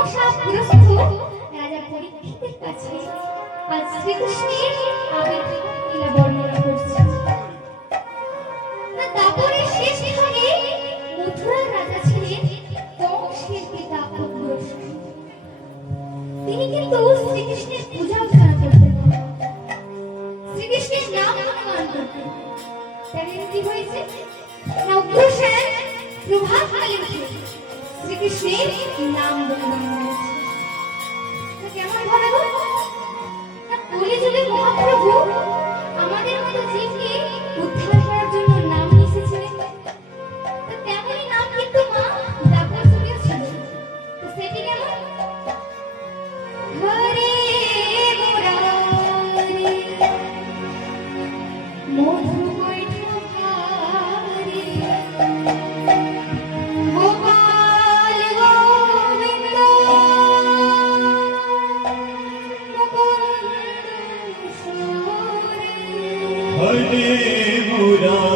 তমসাগ্রস্ত রাজা পরীক্ষিতের কাছে আজ শ্রীকৃষ্ণের আবির্ভাব লীলা বর্ণনা করছে। তারপরে শেষ ভাগে মথুরার রাজা ছিলেন কংসের পিতা উগ্রসেন। তিনি কিন্তু শ্রীকৃষ্ণের পূজা অর্চনা করতেন, শ্রীকৃষ্ণের নাম গান করতেন। তাই কি হয়েছে না উগ্রসেন প্রভাত কালে শ্রীকৃষ্ণের নাম গুণগান করেছে। কেমন ভাবে গো না কলিযুগে মহাপ্রভু আমাদের মতো জীবকে উদ্ধার করার জন্য নাম লিখেছিলেন। তো তেমনই নাম কিন্তু মা ডাকার যুগে ছিল। তো সেটি কেমন হরে মুরারি মধু বৈঠকারি গোপাল গোবিন্দ মুকুন্দ সুরে হরে মুরারি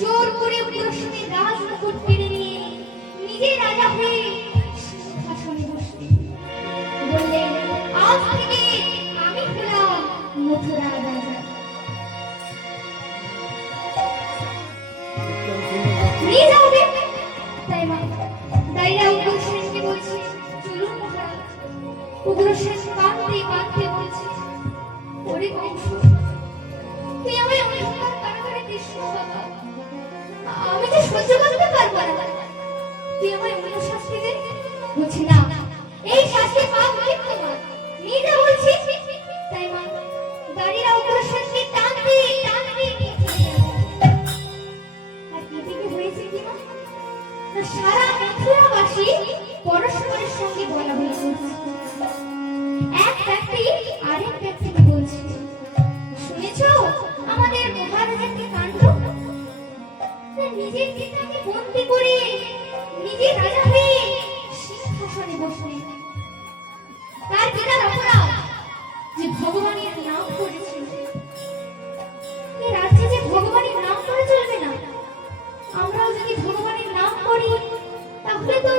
জোর করে উগ্রসেনের রাজমুকুট কেড়ে নিয়ে নিজে রাজা হয়ে সিংহাসনে বসলেন। বললেন আজ থেকে আমি হলাম মথুরার রাজা। নিয়ে যাবে তাই মা দাইরা উগ্রসেনকে বলছে চলুন মহারাজ। উগ্রসেন কাঁদতে কাঁদতে বলছে ওরে কংস তুই আমায় অন্ধকার কারাগারে দিস বাবা, আমি যে সহ্য করতে পারবো না, তুই আমায় অন্য শাস্তি দে। বলছি না এই শাস্তি পাপ ঠিক তোমার, নিয়ে যা বলছি। তাই মা দাঁড়িয়ে উগ্রসেনকে টানতে টানতে সঙ্গে বলা বলি করছে। এক ব্যক্তি আরেক ব্যক্তিকে বলছে, শুনেছো আমাদের মহারাজের কি কাণ্ড? নিজের পিতাকে বন্দি করে নিজে রাজা হয়ে সিংহাসনে বসলেন। তার পিতার অপরাধ যে ভগবানের নাম করেছিল। এই রাজ্যে যে ভগবানের নাম করে চলবে না। আমরাও যদি ভগবানের নাম করি তাহলে তো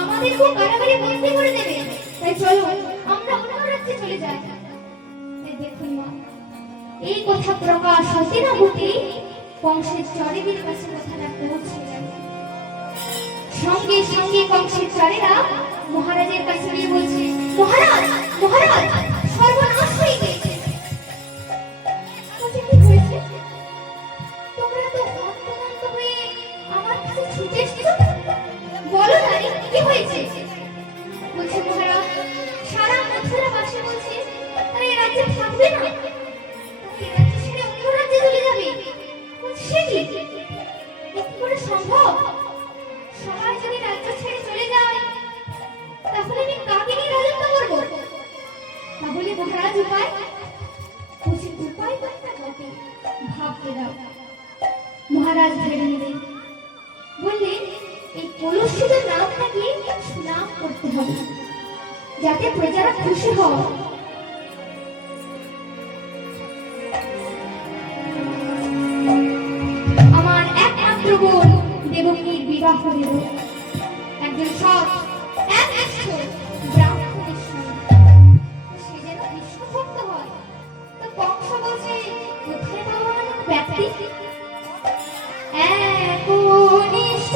আমাদেরকেও কারাগারে বন্দি করে দেবে। তাই চলো আমরা অন্য রাজ্যে চলে যাই। এই দেখুন মা, এই কথা প্রকাশ হতে না হতে কংসের চরেদের কাছে কথাটা পৌঁছে গেল। সঙ্গে সঙ্গে কংসের চরেরা মহারাজের কাছে গিয়ে বলছে, মহারাজ মহারাজ সর্বনাশ হয়ে গেছে। বলছে, কি হয়েছে? তোমরা তো অন্তর্ধান্ত হয়ে আমার কাছে ছুটে এসেছো, বলো নারী কি হয়েছে? বলছে, মহারাজ সারা মথুরা বাসী বলছে তারা এই রাজ্যে থাকবে না, এই রাজ্য ছেড়ে অন্য রাজ্যে চলে যাবে। বলছে, সে কি? এ কি করে সম্ভব? সবাই যদি রাজ্য ছেড়ে চলে যায় তাহলে আমি কাকে নিয়ে রাজত্ব করবো? তাহলে মহারাজ উপায়? বলছে, উপায় তো একটা বটে, ভাবতে দাও। মহারাজ ভেবে নিলেন, বললেন, এই কলুষিত নামটাকে সুনাম করতে হবে যাতে প্রজারা খুশি হয়। আমার একমাত্র বোন দেবকীর বিবাহ দেব একজন সৎ একনিষ্ঠ ব্রাহ্মণের সঙ্গে। সে যেন বিষ্ণু ভক্ত হয়। তো কংস বলছে, কোথায় পাবো এমন ব্যক্তি? একনিষ্ঠ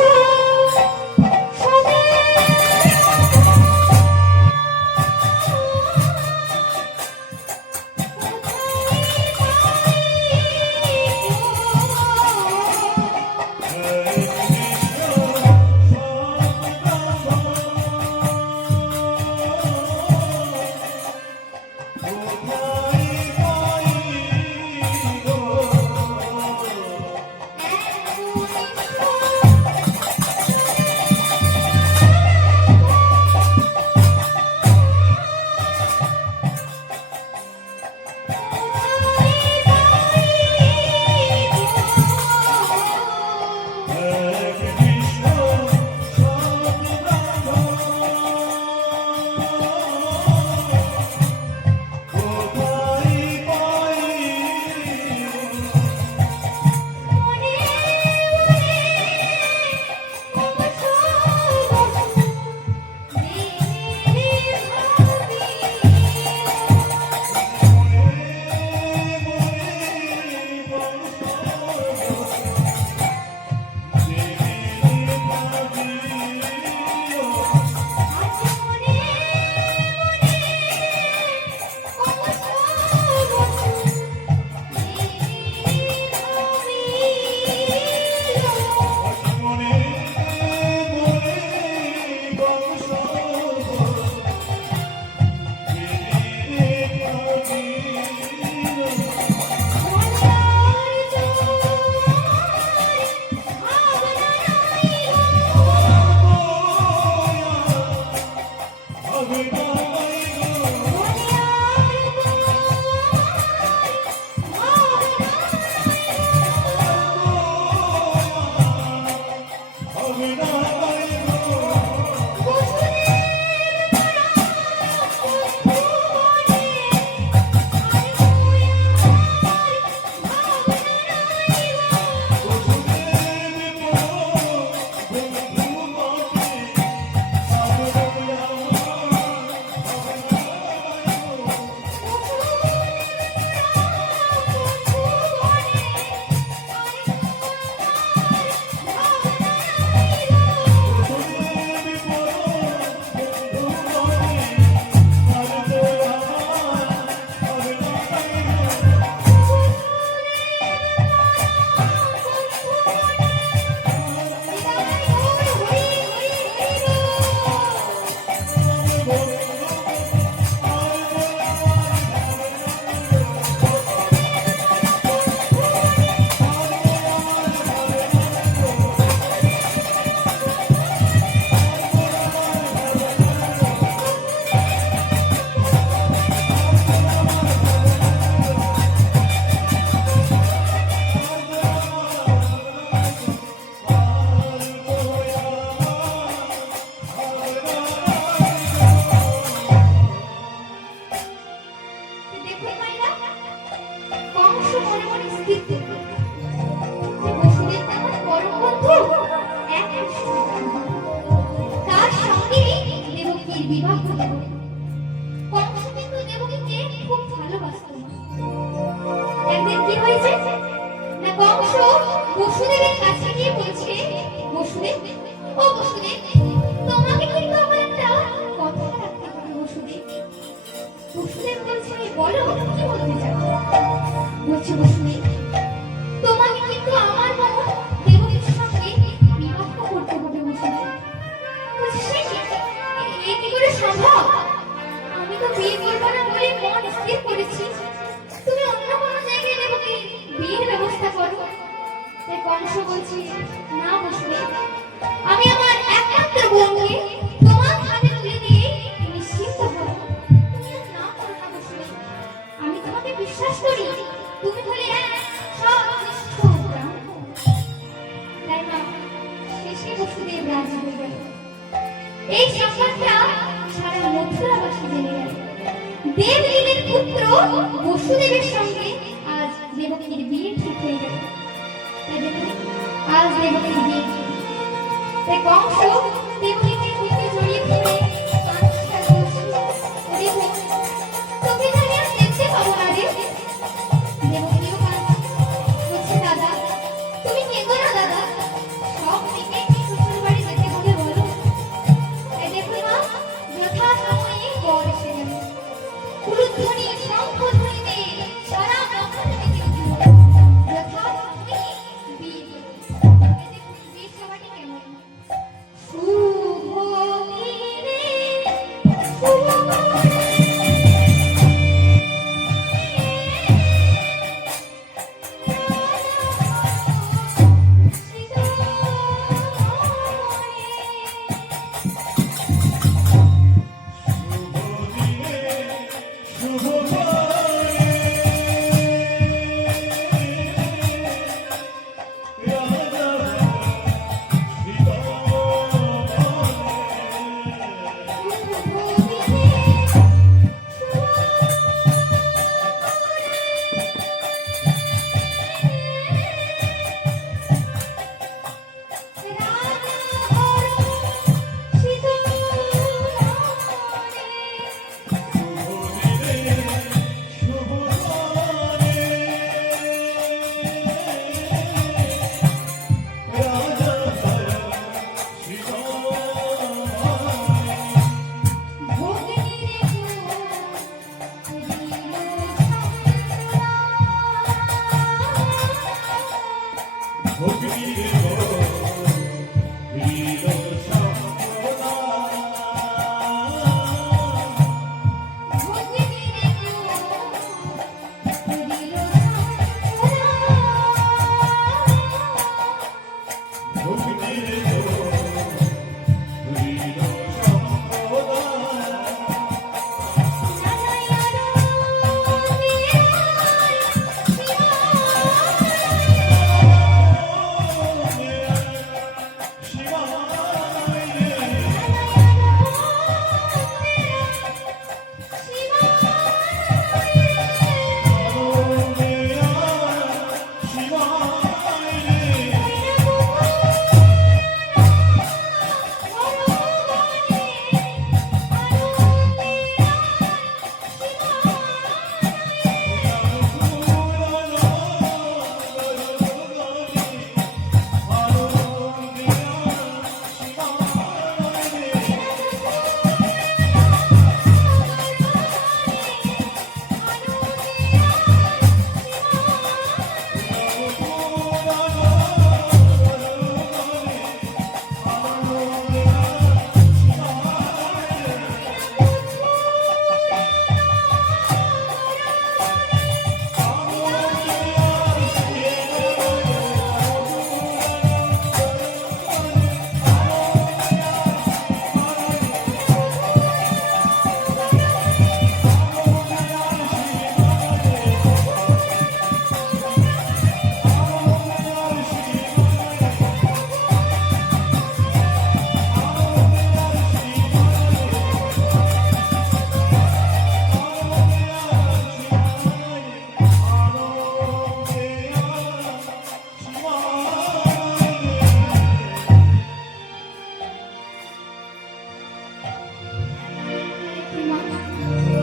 বিবাহ দেব। কংস কিন্তু দেবকীকে খুব ভালোবাসত না। একদিন কি হয়েছে না, কংস বসুদেবের কাছে গিয়ে বলছে, বসুদেব, ও বসুদেব, তোমাকে কিন্তু আমার একটা কথা রাখতে হবে বসুদেব। বসুদেব বলছে, বলো কি বলতে চাও? বলছে বসুদেব, তোমাকে কিন্তু আমার মন দেবকীর সঙ্গে বিবাহ করতে হবে বসুদেব। বলছে, সে কি? এ কি করে সম্ভব? আমি তো বিয়ে করবো না বলে মন স্থির করেছি। তুমি অন্য কোনো জায়গায় দেবকী বিয়ের ব্যবস্থা করো। তাই কংস বলছে, না বসুদেব, আমি আমার একমাত্র বোনকে তোমার হাতে তুলে দিয়ে নিশ্চিন্ত হবো। তুমি আর না করো না বসুদেব, আমি তোমাকে বিশ্বাস করি, তুমি হলে এক সৎনিষ্ঠ ব্রাহ্মণ। তাই মা, শেষে বসুদেব রাজি হয়ে গেল। এই সংবাদটা সারা মথুরাবাসী জেনে গেল। দেবলীলের পুত্র বসুদেবের সঙ্গে আজ দেবকীর বিয়ে ঠিক হয়ে গেল। তাই দেখুন, আজ দেবকীর বিয়ে। তাই কংস দেবকীকে বুকে জড়িয়ে ধরে কাঁদছে আর বলছে, দেখুন, তোকে তো আমি আর দেখতে পাবো না রে। দেবকীও কাঁদছে, বলছে, দাদা তুমি কেঁদো না দাদা, সব থেকে শ্বশুর বাড়ি যেতে হবে বলো। তাই দেখুন মা, যথা সময়ে বর এসে গেল। উলুধ্বনি শঙ্খধ্বনিতে সারা মহল মেতে উঠল। যথা সময়ে বিয়ে হলো। তাই দেখুন বিয়ের সভাটি কেমন সুখ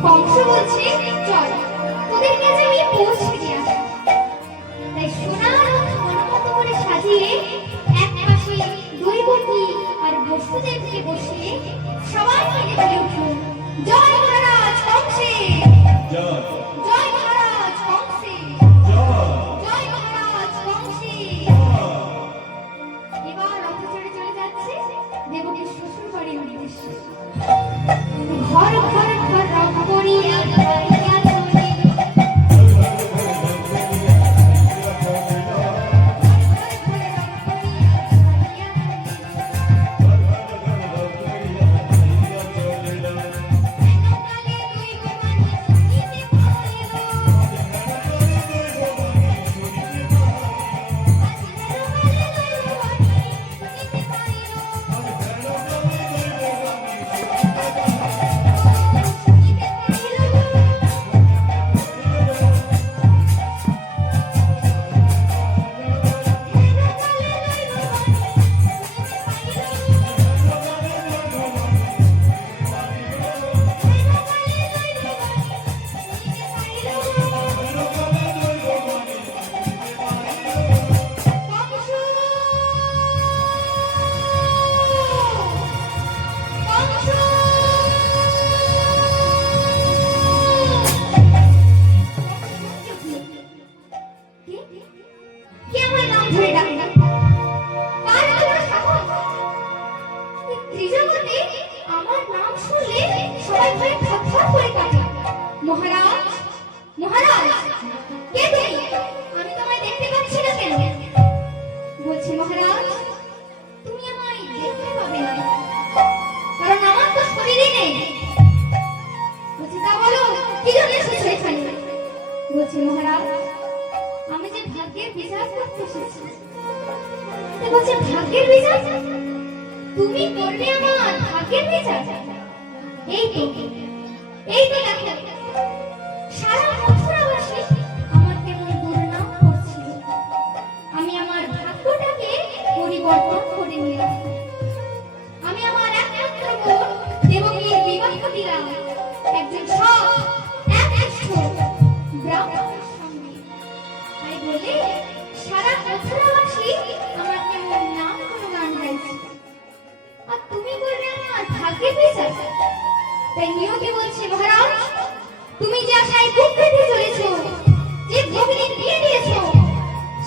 কংস বলছে চল তোদের কাছে আমি পৌঁছে দিয়ে আসি। তাই সোনার মনোমত করে সাজিয়ে এক পাশে দৈবকী আর বসুদেবকে বসিয়ে সবাই মিলে বলে উঠল, জয় মহারাজ কংসে, জয় জয় মহারাজ কংসে, জয় জয় মহারাজ কংসে। এবার রথ চড়ে চলে যাচ্ছে দেবকীর শ্বশুর বাড়ির উদ্দেশ্যে। ঘর ঘর ঘর রথ করিয়া গাইয়া চলে, কে আমার নাম ধরে ডাকলো? কার এত বড় সাহস? এই ত্রিজগতে আমার নাম শুনলে সবাই ভয়ে থরথর করে কাঁপে। মহারাজ, মহারাজ, কে তুমি? আমি তোমায় দেখতে পাচ্ছি না কেন? বলছি মহারাজ, তুমি আমায় দেখতে পাবে না, কারণ আমার তো শরীরই নেই। বলছি তা বলো, কি জন্য এসেছো এখানে? বলছি মহারাজ, আমি যে ভাগ্যের বিচার করতে এসেছি। তো বলছে ভাগ্যের বিচার? তুমি করবে আমার ভাগ্যের বিচার? এই তো, এই তো দেখো, সারা মথুরাবাসী আমার কেমন দুর্নাম করছিল। আমি আমার ভাগ্যটাকে পরিবর্তন করে নিলাম। আমি আমার একমাত্র বোন দেবকীর বিবাহ দিলাম একজন সৎ একনিষ্ঠ ব্রাহ্মণের সঙ্গে। তাই বলে সারা মথুরাবাসী আমার কেমন নাম গুণগান গাইছে। আর তুমি করবে আমার ভাগ্যের বিচার? তাই নিয়োগী বলছে মহারাজ, তুমি যে আশায় বুক পেতে চলেছ, যে ভগ্নীর বিয়ে দিয়েছ,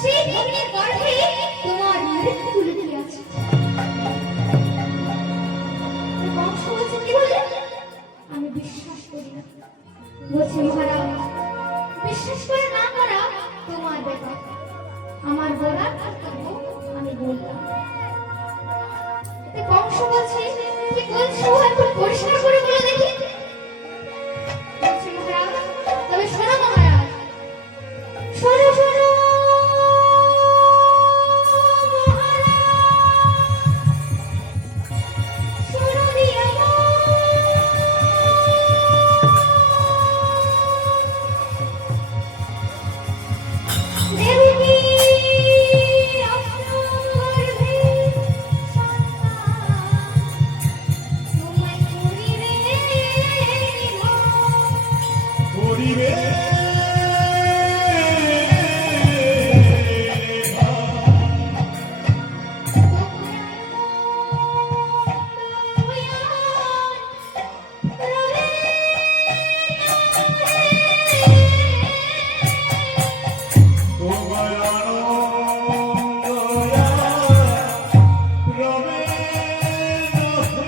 সেই ভগ্নীর গর্ভে তোমার মৃত্যু লুকিয়ে আছে। কংস বলছে কি বলে? আমি বিশ্বাস করি না। বলছে মহারাজ, বিশ্বাস করে না করা তোমার ব্যাপার, আমার বলার কর্তব্য আমি বললাম। কংস বলছে কি বলছো একটু পরিষ্কার করে বলে দেখি। বলছে মহারাজ, তবে শোনো মহারাজ, শোনো শোনো মহারাজ, শোনো দিয়া দেবী অষ্টগর্ভে তোমায় করিবে করিবে তোমার আনন্দ রবে রহে।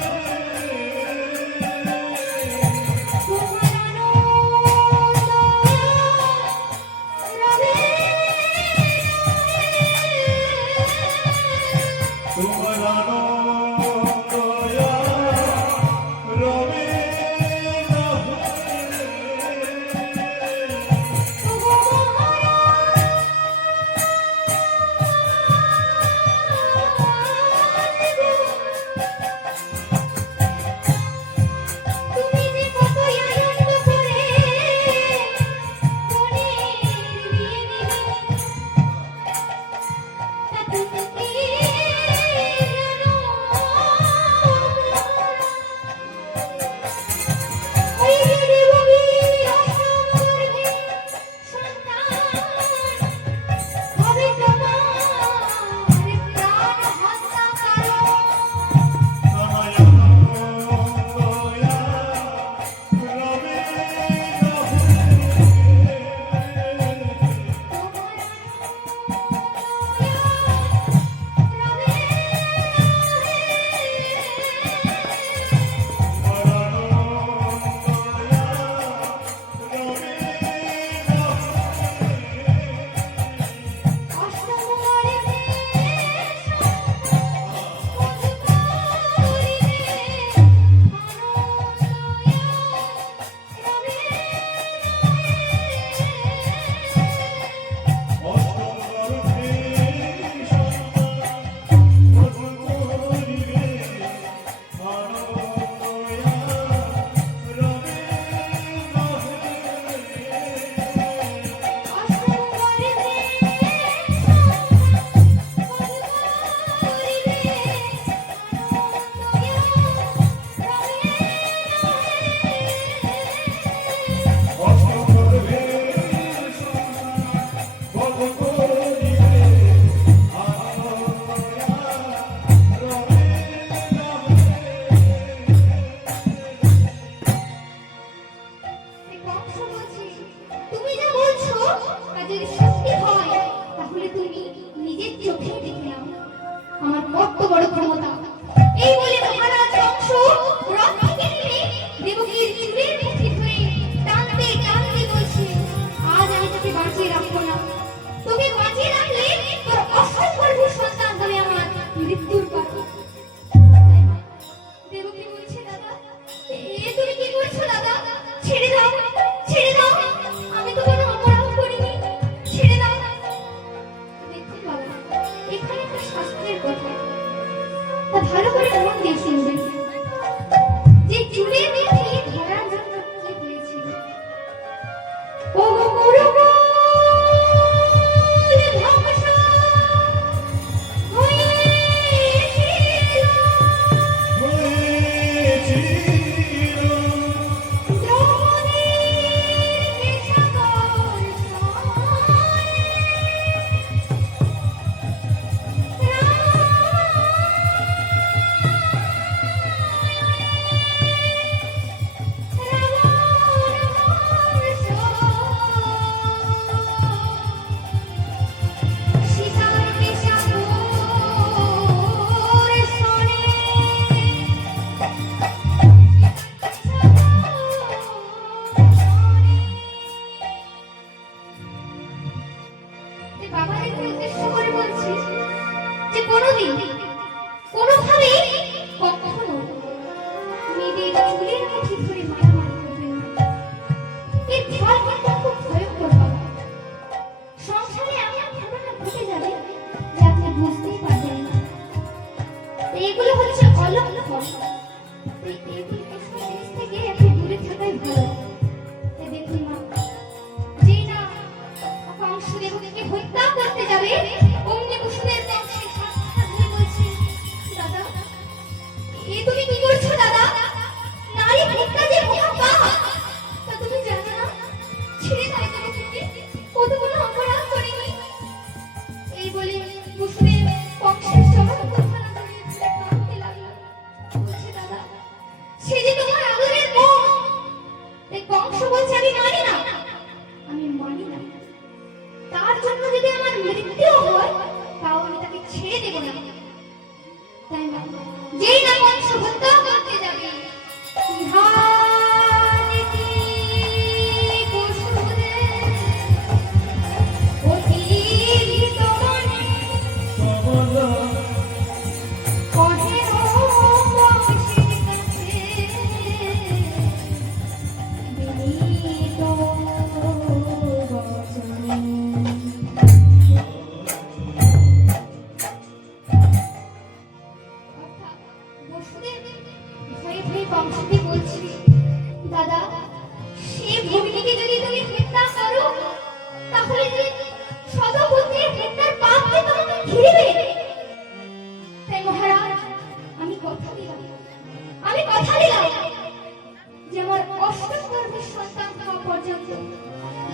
গর্ভে সন্তান হওয়া পর্যন্ত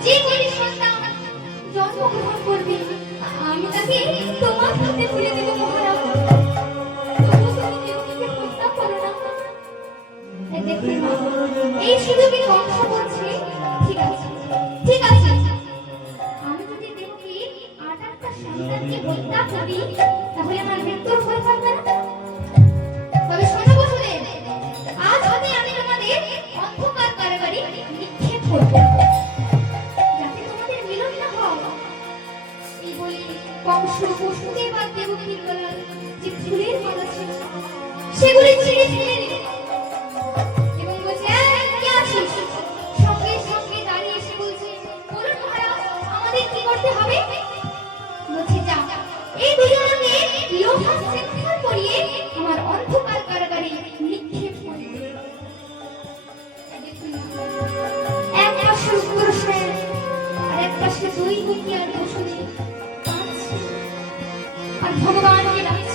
যে কোনো সন্তান জন্মগ্রহণ করবে আমি তাকে তোমার হাতে তুলে দেব মহারাজ। তবু তুমি দেবকীকে হত্যা করো না। দেখুন মা, এই সুযোগে কংস বলছে ঠিক আছে ঠিক আছে, আমি যদি দেবকী আর একটা সন্তানকে হত্যা করি তাহলে আমার মৃত্যুর ভয় থাকবে না। তবে শোনো বসুদেব, আজ হতে আমি তোমাদের অন্ধকার কারাগারে নিক্ষেপ করব, যাতে তোমাদের মিলন না হয়। এই বলে কংস বসুদেব আর দেবকীর গলায় যে ফুলের মালা ছিল সেগুলি ছিঁড়ে ফেলে দিল এবং বলছে, "এই, কে আছিস?" সঙ্গে সঙ্গে দাঁড়িয়ে এসে বলছে, "বলুন মহারাজ, আমাদের কি করতে হবে?" বলছে, "যা, এই দুজনকে লোহার শৃঙ্খল পরিয়ে আমার অন্ধকার কারাগারে নিক্ষেপ করে দে।" এক পাশে উগ্রসেন আর এক পাশে দৈবকী আর বসুদেব কাঁদছে আর ভগবানকে ডাকছে।